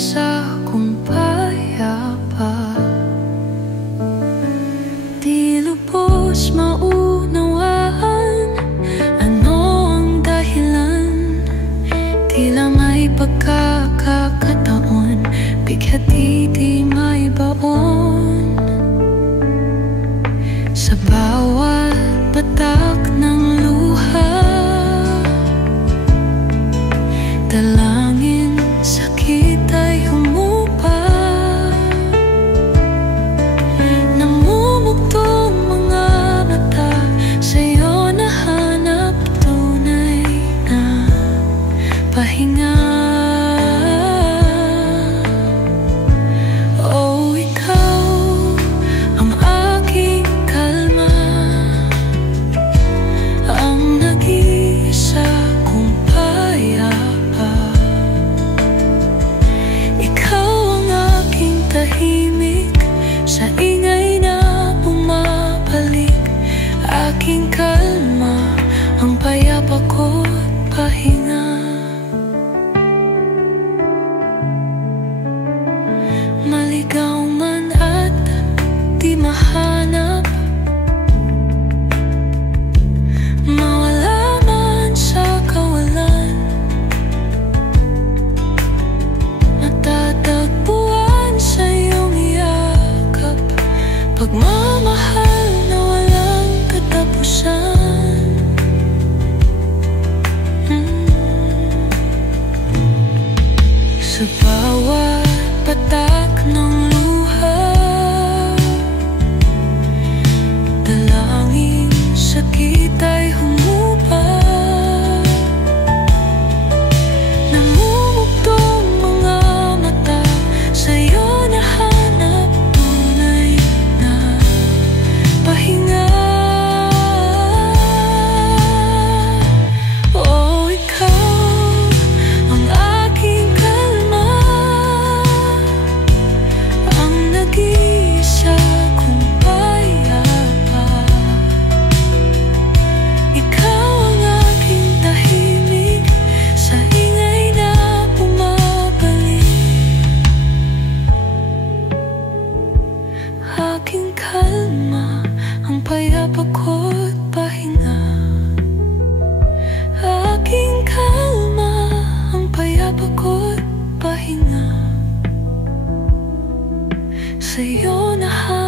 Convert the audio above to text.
nag-iisa kong payapa. Di lubos maunawaan ano ang dahilan. Tila may pagkakataon, bighati di may baon. Sa bawat patak ng luha, dalangin, sakit ay humupa. Namumugtong mga mata, sa'yo nahanap tunay na pahinga. Oh, ikaw ang aking kalma, ang nag-iisa kong payapa. Ikaw ang aking tahimik, sa ingay na bumabalik. Aking kalma, ang payapa ko't pahinga. Maligaw man at di mahanap, mawala man sa kawalan, matatagpuan sa iyong yakap. Pagmamahal na walang katapusan. Sa bawat patak ng luha, dalangin, sakit ay humupa. Namumugtong mga mata, sa'yo nahanap tunay na pahinga. Oh, ikaw ang aking kalma, ang nag-iisa kong payapa. Ikaw ang aking tahimik, sa ingay na bumabalik. Aking kalma, ang payapa ko't pahinga. Aking kalma, ang payapa ko't pahinga. Sa'yo nahanap